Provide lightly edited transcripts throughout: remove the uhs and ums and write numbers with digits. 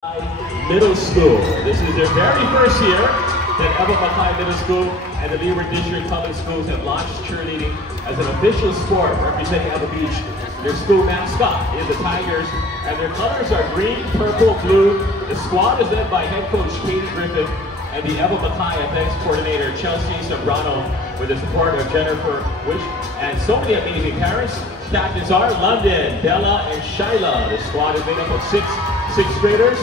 Middle School. This is their very first year that Ewa Makai Middle School and the Leeward District Public Schools have launched cheerleading as an official sport representing Ewa Beach. Their school mascot is the Tigers, and their colors are green, purple, blue. The squad is led by head coach Katie Griffith and the Ewa Makai Athletics coordinator Chelsea Sobrano, with the support of Jennifer Wish and so many amazing parents. Captains are London, Bella, and Shyla. The squad is made up of six sixth graders,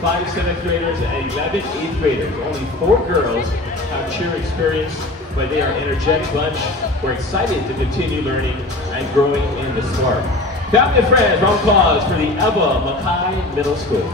5 seventh graders, and 11 eighth graders. Only 4 girls have cheer experience, but they are an energetic bunch. We're excited to continue learning and growing in the sport. Family and friends, round of applause for the Ewa Makai Middle School.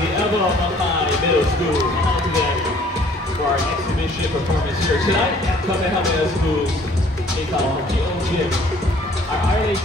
The Ewa Makai Middle School. On to them for our exhibition performance here tonight at Kamehameha School's Kapalama Gym. Our ILH